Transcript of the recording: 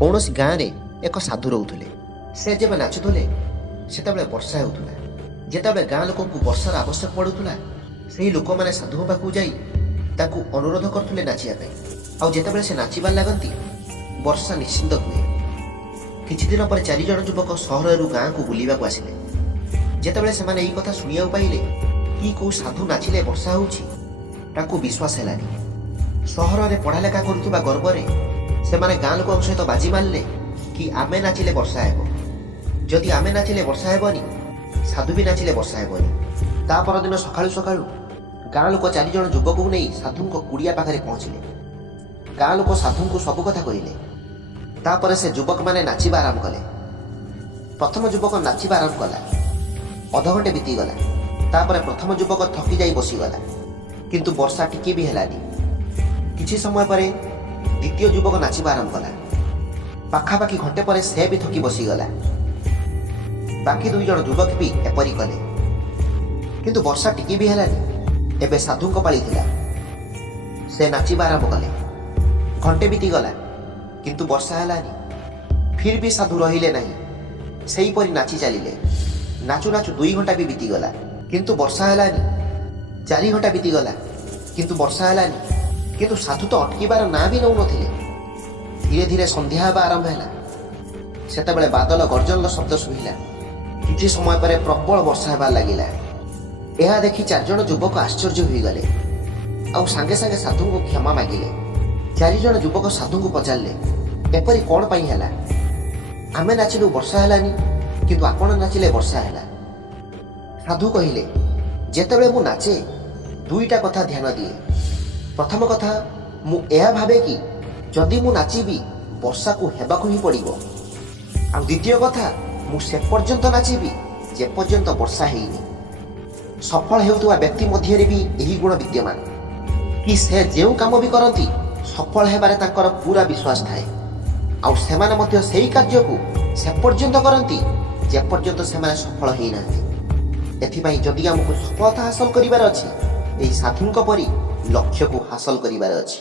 କୌଣସି ଗାଁରେ ଏକ ସାଧୁ ରହୁଥିଲେ। ସେ ଯେବେ ନାଚୁଥିଲେ ସେତେବେଳେ ବର୍ଷା ହେଉଥିଲା। ଯେତେବେଳେ ଗାଁ ଲୋକଙ୍କୁ ବର୍ଷାର ଆବଶ୍ୟକ ପଡ଼ୁଥିଲା ସେହି ଲୋକମାନେ ସାଧୁଙ୍କ ପାଖକୁ ଯାଇ ତାଙ୍କୁ ଅନୁରୋଧ କରୁଥିଲେ ନାଚିବା ପାଇଁ। ଆଉ ଯେତେବେଳେ ସେ ନାଚିବାରେ ଲାଗନ୍ତି ବର୍ଷା ନିଶ୍ଚିନ୍ତ ହୁଏ। କିଛି ଦିନ ପରେ 4 ଜଣ ଯୁବକ ସହରରୁ ଗାଁକୁ ବୁଲିବାକୁ ଆସିଲେ। ଯେତେବେଳେ ସେମାନେ ଏହି କଥା ଶୁଣିବାକୁ ପାଇଲେ କି କେଉଁ ସାଧୁ ନାଚିଲେ ବର୍ଷା ହେଉଛି, ତାଙ୍କୁ ବିଶ୍ୱାସ ହେଲାନି। ସହରରେ ପଢ଼ାଲେଖା କରୁଥିବା ଗର୍ବରେ ସେମାନେ ଗାଁ ଲୋକଙ୍କ ସହିତ ବାଜି ମାରିଲେ କି ଆମେ ନାଚିଲେ ବର୍ଷା ହେବ। ଯଦି ଆମେ ନାଚିଲେ ବର୍ଷା ହେବନି, ସାଧୁ ବି ନାଚିଲେ ବର୍ଷା ହେବନି। ତା ପରଦିନ ସକାଳୁ ସକାଳୁ ଗାଁ ଲୋକ 4 ଜଣ ଯୁବକଙ୍କୁ ନେଇ ସାଧୁଙ୍କ କୁଡ଼ିଆ ପାଖରେ ପହଞ୍ଚିଲେ। ଗାଁ ଲୋକ ସାଧୁଙ୍କୁ ସବୁ କଥା କହିଲେ। ତାପରେ ସେ ଯୁବକମାନେ ନାଚିବା ଆରମ୍ଭ କଲେ। ପ୍ରଥମ ଯୁବକ ନାଚିବା ଆରମ୍ଭ କଲା। ଅଧଘଣ୍ଟେ ବିତିଗଲା। ତାପରେ ପ୍ରଥମ ଯୁବକ ଥକି ଯାଇ ବସିଗଲା, କିନ୍ତୁ ବର୍ଷା ଟିକେ ବି ହେଲାନି। କିଛି ସମୟ ପରେ ଦ୍ୱିତୀୟ ଯୁବକ ନାଚିବା ଆରମ୍ଭ କଲା। ପାଖାପାଖି ଘଣ୍ଟେ ପରେ ସେ ବି ଥକି ବସିଗଲା। ବାକି 2 ଜଣ ଯୁବକ ବି ଏପରି କଲେ, କିନ୍ତୁ ବର୍ଷା ଟିକେ ବି ହେଲାନି। ଏବେ ସାଧୁଙ୍କ ପାଳି ଥିଲା। ସେ ନାଚିବା ଆରମ୍ଭ କଲେ। ଘଣ୍ଟେ ବିତିଗଲା, କିନ୍ତୁ ବର୍ଷା ହେଲାନି। ଫିର୍ ବି ସାଧୁ ରହିଲେ ନାହିଁ, ସେହିପରି ନାଚି ଚାଲିଲେ। ନାଚୁ ନାଚୁ 2 ଘଣ୍ଟା ବି ବିତିଗଲା, କିନ୍ତୁ ବର୍ଷା ହେଲାନି। 4 ଘଣ୍ଟା ବିତିଗଲା, କିନ୍ତୁ ବର୍ଷା ହେଲାନି। କିନ୍ତୁ ସାଧୁ ତ ଅଟକିବାର ନାଁ ବି ନେଉନଥିଲେ। ଧୀରେ ଧୀରେ ସନ୍ଧ୍ୟା ହେବା ଆରମ୍ଭ ହେଲା। ସେତେବେଳେ ବାଦଲ ଗର୍ଜନର ଶବ୍ଦ ଶୁଭିଲା। କିଛି ସମୟ ପରେ ପ୍ରବଳ ବର୍ଷା ହେବାର ଲାଗିଲା। ଏହା ଦେଖି 4 ଜଣ ଯୁବକ ଆଶ୍ଚର୍ଯ୍ୟ ହୋଇଗଲେ, ଆଉ ସାଙ୍ଗେ ସାଙ୍ଗେ ସାଧୁଙ୍କୁ କ୍ଷମା ମାଗିଲେ। 4 ଜଣ ଯୁବକ ସାଧୁଙ୍କୁ ପଚାରିଲେ, ଏପରି କ'ଣ ପାଇଁ ହେଲା? ଆମେ ନାଚିଲୁ ବର୍ଷା ହେଲାନି, କିନ୍ତୁ ଆପଣ ନାଚିଲେ ବର୍ଷା ହେଲା। ସାଧୁ କହିଲେ, ଯେତେବେଳେ ମୁଁ ନାଚେ 2ଟା କଥା ଧ୍ୟାନ ଦିଏ। ପ୍ରଥମ କଥା, ମୁଁ ଏହା ଭାବେ କି ଯଦି ମୁଁ ନାଚିବି ବର୍ଷାକୁ ହେବାକୁ ହିଁ ପଡ଼ିବ। ଆଉ ଦ୍ୱିତୀୟ କଥା, ମୁଁ ସେ ପର୍ଯ୍ୟନ୍ତ ନାଚିବି ଯେ ପର୍ଯ୍ୟନ୍ତ ବର୍ଷା ହେଇନି। ସଫଳ ହେଉଥିବା ବ୍ୟକ୍ତି ମଧ୍ୟରେ ବି ଏହି ଗୁଣ ବିଦ୍ୟମାନ କି ସେ ଯେଉଁ କାମ ବି କରନ୍ତି ସଫଳ ହେବାରେ ତାଙ୍କର ପୁରା ବିଶ୍ୱାସ ଥାଏ। ଆଉ ସେମାନେ ମଧ୍ୟ ସେହି କାର୍ଯ୍ୟକୁ ସେ ପର୍ଯ୍ୟନ୍ତ କରନ୍ତି ଯେ ପର୍ଯ୍ୟନ୍ତ ସେମାନେ ସଫଳ ହେଇନାହାନ୍ତି। ଏଥିପାଇଁ ଯଦି ଆମକୁ ସଫଳତା ହାସଲ କରିବାର ଅଛି, ଏହି ସାଧୁଙ୍କ ପରି ଲକ୍ଷ୍ୟକୁ ହାସଲ କରିବାର ଅଛି।